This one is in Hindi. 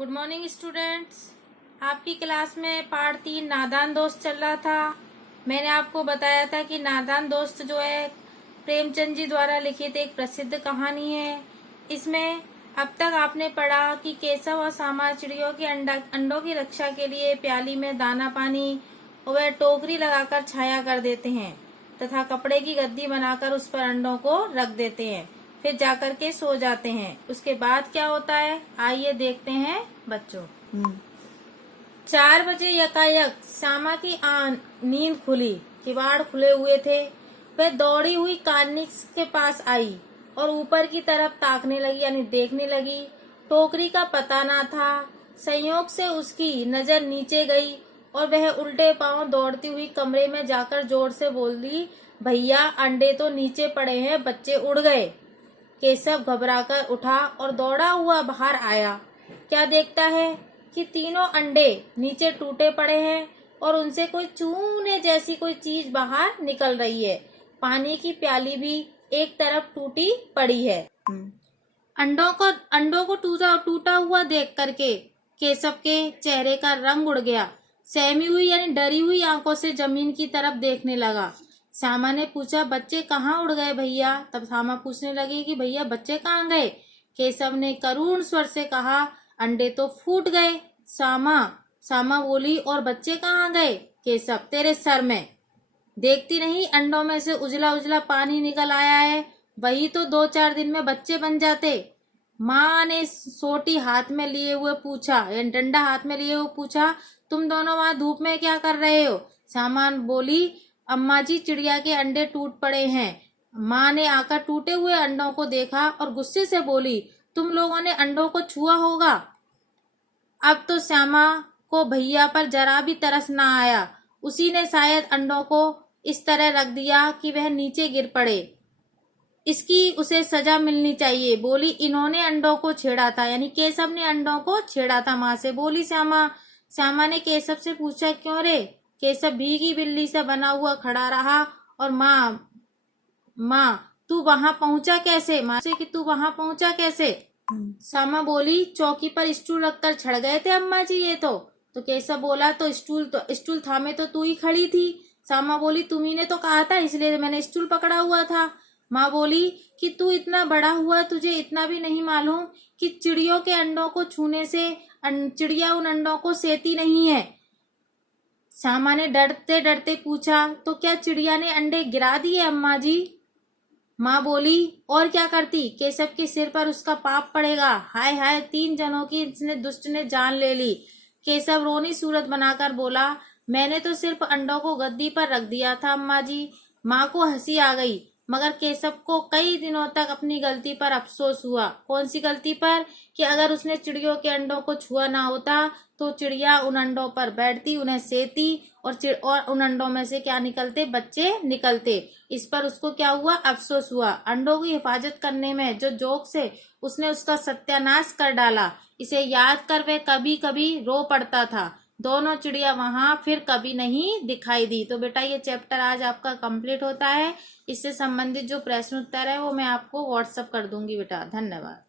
Good morning students. आपकी क्लास में पार्ट 3 नादान दोस्त चल रहा था। मैंने आपको बताया था कि नादान दोस्त जो है प्रेमचंद जी द्वारा लिखित एक प्रसिद्ध कहानी है। इसमें अब तक आपने पढ़ा कि केशव और श्यामा चिड़ियों के अंडों की रक्षा के लिए प्याली में दाना पानी और वह टोकरी लगाकर छाया कर देते हैं तथा कपड़े की गद्दी बनाकर उस पर अंडों को रख देते हैं, फिर जाकर के सो जाते हैं। उसके बाद क्या होता है आइए देखते हैं बच्चों। 4 बजे यकायक श्यामा की नींद खुली। किवाड़ खुले हुए थे। वह दौड़ी हुई कार्निक्स के पास आई और ऊपर की तरफ ताकने लगी यानी देखने लगी। टोकरी का पता ना था। संयोग से उसकी नजर नीचे गई और वह उल्टे पांव दौड़ती हुई कमरे में जाकर जोर से बोली, भैया अंडे तो नीचे पड़े हैं, बच्चे उड़ गए। केशव घबराकर उठा और दौड़ा हुआ बाहर आया। क्या देखता है कि तीनों अंडे नीचे टूटे पड़े हैं और उनसे कोई चूने जैसी कोई चीज बाहर निकल रही है। पानी की प्याली भी एक तरफ टूटी पड़ी है। अंडों को टूटा हुआ देख करके केशव के चेहरे का रंग उड़ गया। सहमी हुई यानी डरी हुई आंखों से जमीन की तरफ देखने लगा। श्यामा ने पूछा, बच्चे कहाँ उड़ गए भैया? तब श्यामा पूछने लगी कि भैया बच्चे कहाँ गए? केशव ने करुण स्वर से कहा, अंडे तो फूट गए। श्यामा बोली, और बच्चे कहाँ गए? केशव, तेरे सर में देखती नहीं अंडों में से उजला उजला पानी निकल आया है, वही तो 2-4 दिन में बच्चे बन जाते। माँ ने सोटी हाथ में लिए हुए पूछा यानी डंडा हाथ में लिए हुए पूछा, तुम दोनों वहां धूप में क्या कर रहे हो? श्यामा बोली, अम्मा जी चिड़िया के अंडे टूट पड़े हैं। माँ ने आकर टूटे हुए अंडों को देखा और गुस्से से बोली, तुम लोगों ने अंडों को छुआ होगा। अब तो श्यामा को भैया पर जरा भी तरस ना आया। उसी ने शायद अंडों को इस तरह रख दिया कि वह नीचे गिर पड़े। इसकी उसे सजा मिलनी चाहिए। बोली, इन्होंने अंडों को छेड़ा था यानी केशव ने अंडों को छेड़ा था। माँ से बोली श्यामा ने केशव से पूछा, क्यों रे? केशव भीगी बिल्ली से बना हुआ खड़ा रहा और माँ तू वहां पहुंचा कैसे? माँ से कि तू वहां पहुंचा कैसे? श्यामा बोली, चौकी पर स्टूल रखकर चढ़ गए थे अम्मा जी ये तो केशव बोला, तो स्टूल थामे तो तू ही खड़ी थी। श्यामा बोली, तुम्ही ने तो कहा था इसलिए मैंने स्टूल पकड़ा हुआ था। माँ बोली कि तू इतना बड़ा हुआ, तुझे इतना भी नहीं मालूम कि चिड़ियों के अंडों को छूने से चिड़िया उन अंडों को सेती नहीं है। श्यामा ने डरते डरते पूछा, तो क्या चिड़िया ने अंडे गिरा दिए अम्मा जी? माँ बोली, और क्या करती? केशव के सिर पर उसका पाप पड़ेगा। हाय हाय, 3 जनों की इसने दुष्ट ने जान ले ली। केशव रोनी सूरत बनाकर बोला, मैंने तो सिर्फ अंडों को गद्दी पर रख दिया था अम्मा जी। माँ को हंसी आ गई, मगर केशव को कई दिनों तक अपनी गलती पर अफसोस हुआ। कौन सी गलती पर? कि अगर उसने चिड़ियों के अंडों को छुआ ना होता तो चिड़िया उन अंडों पर बैठती, उन्हें सेती और उन अंडों में से क्या निकलते? बच्चे निकलते। इस पर उसको क्या हुआ? अफसोस हुआ। अंडों की हिफाजत करने में जो जोक से उसने उसका सत्यानाश कर डाला, इसे याद कर वह कभी कभी रो पड़ता था। दोनों चिड़िया वहां फिर कभी नहीं दिखाई दी। तो बेटा ये चैप्टर आज आपका कंप्लीट होता है। इससे संबंधित जो प्रश्न उत्तर है वो मैं आपको व्हाट्सएप कर दूंगी बेटा। धन्यवाद।